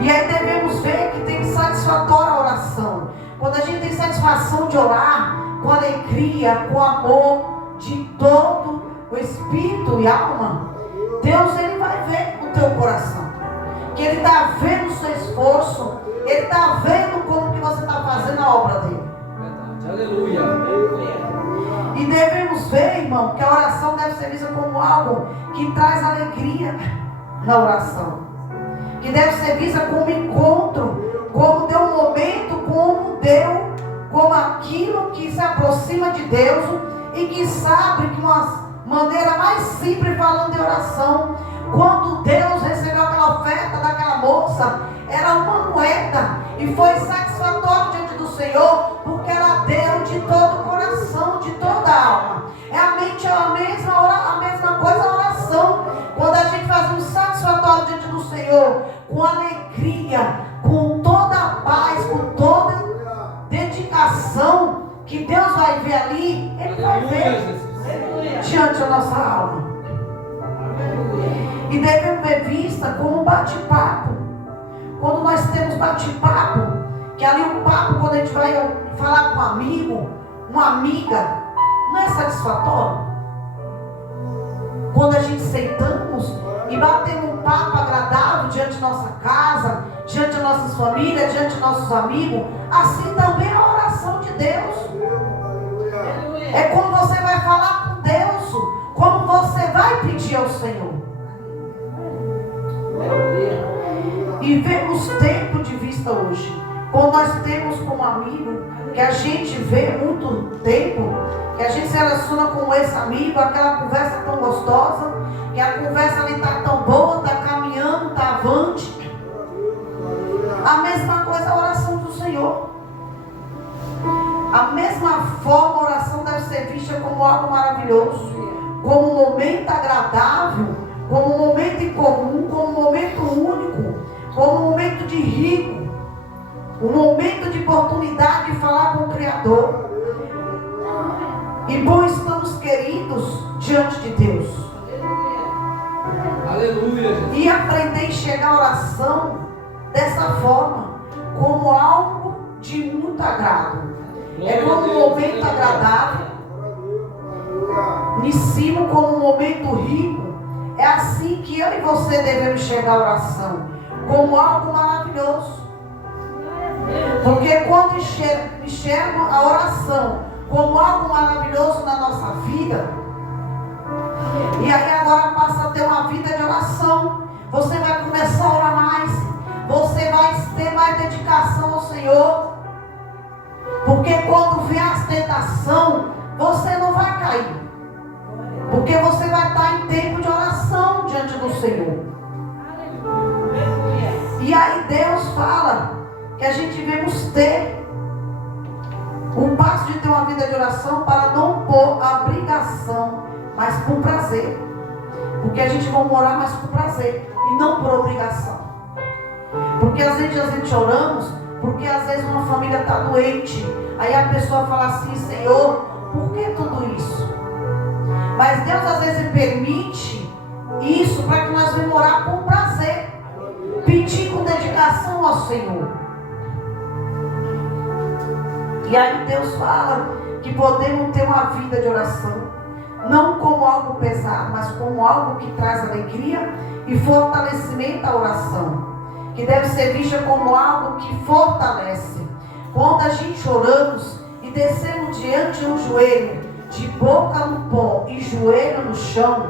E aí devemos ver que tem satisfatória a oração. Quando a gente tem satisfação de orar, com alegria, com amor, de todo o espírito e alma, Deus, Ele vai ver no teu coração. Que Ele está vendo o seu esforço, Ele está vendo como que você está fazendo a obra dele. Verdade, aleluia. E devemos ver, irmão, que a oração deve ser vista como algo que traz alegria na oração. Que deve ser vista como encontro, como deu um momento, como aquilo que se aproxima de Deus e que sabe que uma maneira mais simples falando de oração, quando Deus recebeu aquela oferta daquela moça, era uma moeda e foi satisfatório diante do Senhor, porque ela deu de todo o coração, de toda a alma. É a mesma coisa a oração. Quando a gente faz um satisfatório diante do Senhor, com alegria, com toda a paz, com toda dedicação, que Deus vai ver ali, Ele vai ver diante da nossa alma. E devemos ver vista como um bate-papo. Quando nós temos bate-papo, que ali um papo, quando a gente vai falar com um amigo, uma amiga, não é satisfatório? Quando a gente sentamos e batemos um papo agradável diante da nossa casa, diante das nossas famílias, diante dos nossos amigos, assim também é a oração de Deus. É como você vai falar com Deus, como você vai pedir ao Senhor. E vemos tempo de vista hoje. Quando nós temos como amigo, que a gente vê muito tempo, que a gente se relaciona com esse amigo, aquela conversa tão gostosa, que a conversa ali está tão boa, está caminhando, está avante. A mesma coisa a oração do Senhor. A mesma forma a oração deve ser vista como algo maravilhoso, como um momento agradável, como um momento em comum, como um momento único, como um momento de rico, um momento de oportunidade de falar com o Criador. E bom estamos queridos diante de Deus. Aleluia. E aprender a enxergar a oração dessa forma, como algo de muito agrado. É como um momento agradável, ensino como um momento rico. É assim que eu e você devemos enxergar a oração, como algo maravilhoso. Porque quando enxergo a oração como algo maravilhoso na nossa vida, e aí agora passa a ter uma vida de oração, você vai começar a orar mais, você vai ter mais dedicação ao Senhor, porque quando vier a tentação, você não vai cair, porque você vai estar em tempo de oração diante do Senhor. E aí Deus fala que a gente devemos ter o passo de ter uma vida de oração para não por obrigação, mas por prazer. Porque a gente vai orar mais por prazer e não por obrigação. Porque às vezes a gente oramos, porque às vezes uma família está doente. Aí a pessoa fala assim: Senhor, por que tudo isso? Mas Deus às vezes permite isso para que nós venhamos orar com prazer, pedir com dedicação ao Senhor. E aí Deus fala que podemos ter uma vida de oração, não como algo pesado, mas como algo que traz alegria e fortalecimento à oração, que deve ser vista como algo que fortalece. Quando a gente oramos e descemos diante de um joelho, de boca no pó e joelho no chão,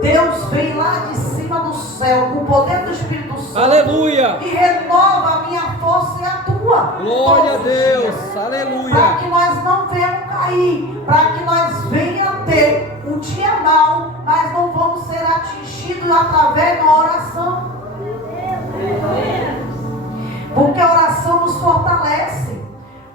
Deus vem lá de cima do céu com o poder do Espírito Santo. Aleluia. E renova a minha força e a tua. Glória a Deus. Aleluia. Para que nós não venhamos cair, para que nós venhamos ter um dia mau, mas não vamos ser atingidos através da oração. Porque a oração nos fortalece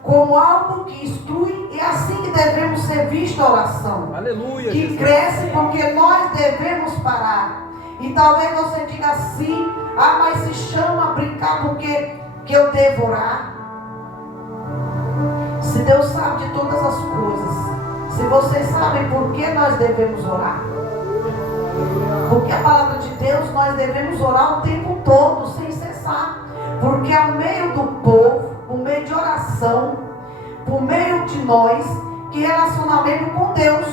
como algo que instrui, e é assim que devemos ser visto a oração. Aleluia. Que Jesus. cresce porque nós devemos parar. E talvez você diga assim: ah, mas se chama a brincar porque que eu devo orar. Se Deus sabe de todas as coisas, se vocês sabem por que nós devemos orar, porque a palavra de Deus nós devemos orar o tempo todo, sem cessar. oração, por meio de nós, que relacionamento com Deus.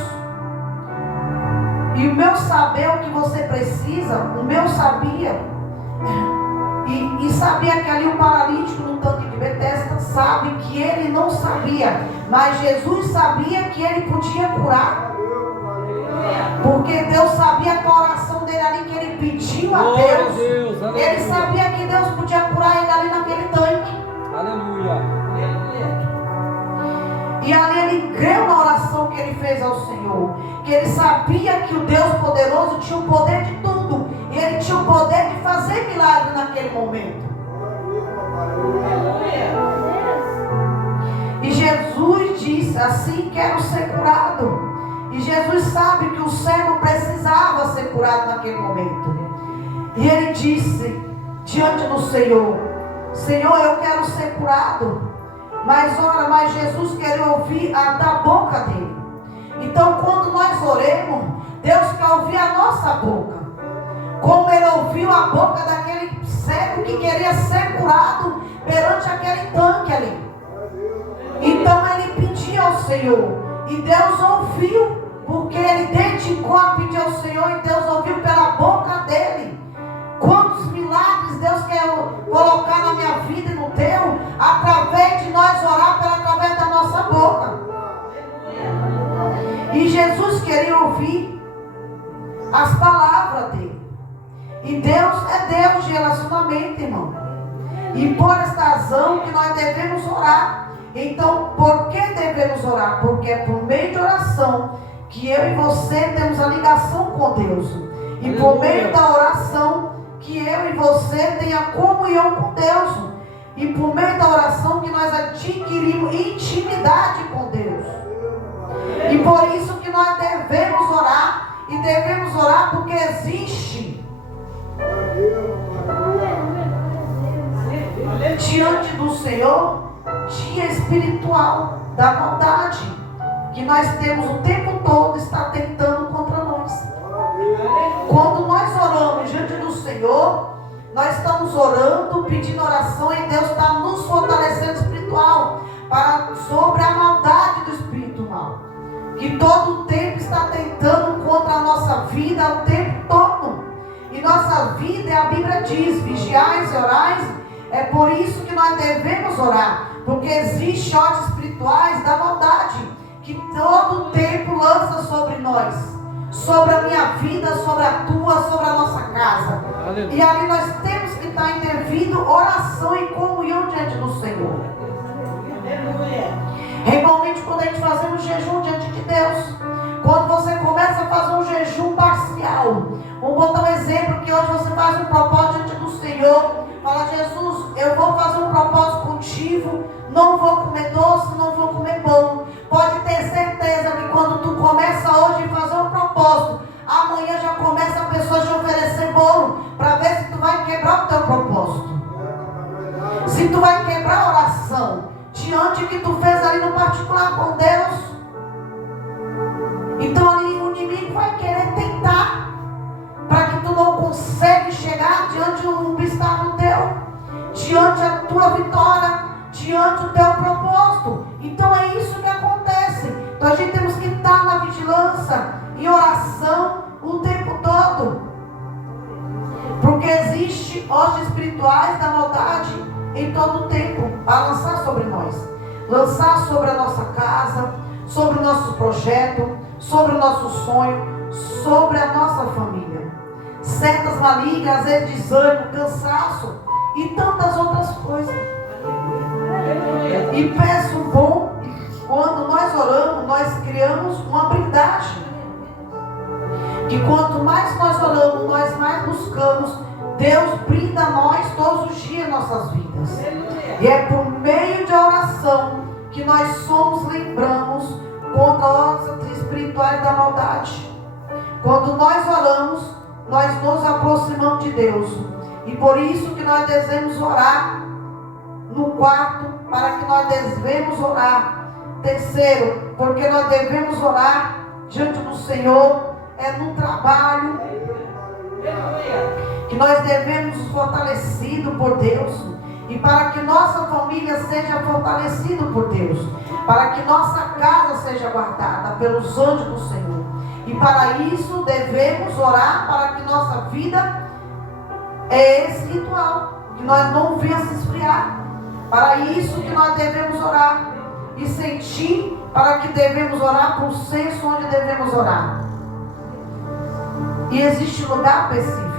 E o meu saber o que você precisa, o meu sabia, e sabia que ali o paralítico no tanque de Betesda sabe que ele não sabia, mas Jesus sabia que ele podia curar. Porque Deus sabia que a oração dele ali, que ele pediu a Deus, ele sabia que Deus podia curar ele ali naquele tanque. Aleluia. E ali ele creu na oração que ele fez ao Senhor, que ele sabia que o Deus poderoso tinha o poder de tudo, e ele tinha o poder de fazer milagre naquele momento. E Jesus disse: assim quero ser curado. E Jesus sabe que o cego precisava ser curado naquele momento. E ele disse diante do Senhor: Senhor, eu quero ser curado. Mas Jesus quer ouvir da boca dele. Então quando nós oremos, Deus quer ouvir a nossa boca. Como ele ouviu a boca daquele cego que queria ser curado perante aquele tanque ali. Então ele pediu ao Senhor. E Deus ouviu. Porque ele dedicou a pedir ao Senhor e Deus ouviu pela boca dele. Quantos milagres Deus quer colocar na minha vida e no teu, através de nós orar através da nossa boca. E Jesus queria ouvir as palavras dele. E Deus é Deus de relacionamento, irmão. E por esta razão que nós devemos orar. Então, por que devemos orar? Porque é por meio de oração que eu e você temos a ligação com Deus. E por meio da oração que eu e você tenha comunhão com Deus. E por meio da oração que nós adquirimos intimidade com Deus. E por isso que nós devemos orar. E devemos orar porque existe diante do Senhor dia espiritual da maldade, que nós temos o tempo todo está tentando contra nós. Quando nós oramos diante do Senhor, nós estamos orando, pedindo oração, e Deus está nos fortalecendo espiritual sobre a maldade do espírito mal, que todo o tempo está tentando contra a nossa vida, o tempo todo. E nossa vida, a Bíblia diz: vigiais e orais. É por isso que nós devemos orar, porque existem ordens espirituais da maldade que todo o tempo lança sobre nós, sobre a minha vida, sobre a tua, sobre a nossa casa. Aleluia. E ali nós temos que estar intervindo oração e comunhão diante do Senhor. Realmente, quando a gente fazemos jejum diante de Deus, quando você começa a fazer um jejum parcial, vamos botar um exemplo, que hoje você faz um propósito diante do Senhor, fala: Jesus, eu vou fazer um propósito contigo, não vou comer doce, não vou comer pão. Pode ter certeza que quando tu começa hoje a fazer um propósito, amanhã já começa a pessoa te oferecer bolo, para ver se tu vai quebrar o teu propósito. Se tu vai quebrar a oração, diante do que tu fez ali no particular com Deus. Então ali o inimigo vai querer tentar, para que tu não consegue chegar diante de um obstáculo teu, diante da tua vitória, diante do teu propósito. Então é isso que acontece. Então a gente temos que estar na vigilância e oração o tempo todo, porque existe hostes espirituais da maldade em todo o tempo para lançar sobre nós, lançar sobre a nossa casa, sobre o nosso projeto, sobre o nosso sonho, sobre a nossa família. Setas malignas, às vezes desânimo, cansaço e tantas outras coisas. E peço bom, quando nós oramos, nós criamos uma blindagem, que quanto mais nós oramos, nós mais buscamos. Deus brinda nós todos os dias nossas vidas. E é por meio de oração que nós lembramos contra os espirituais da maldade. Quando nós oramos, nós nos aproximamos de Deus. E por isso que nós devemos orar no quarto, para que nós devemos orar. Terceiro, porque nós devemos orar diante do Senhor, é no trabalho, que nós devemos nos fortalecidos por Deus. E para que nossa família seja fortalecida por Deus, para que nossa casa seja guardada pelos anjos do Senhor. E para isso devemos orar para que nossa vida é espiritual, que nós não venha se esfriar. Para isso que nós devemos orar e sentir, para que devemos orar para o senso onde devemos orar. E existe lugar específico.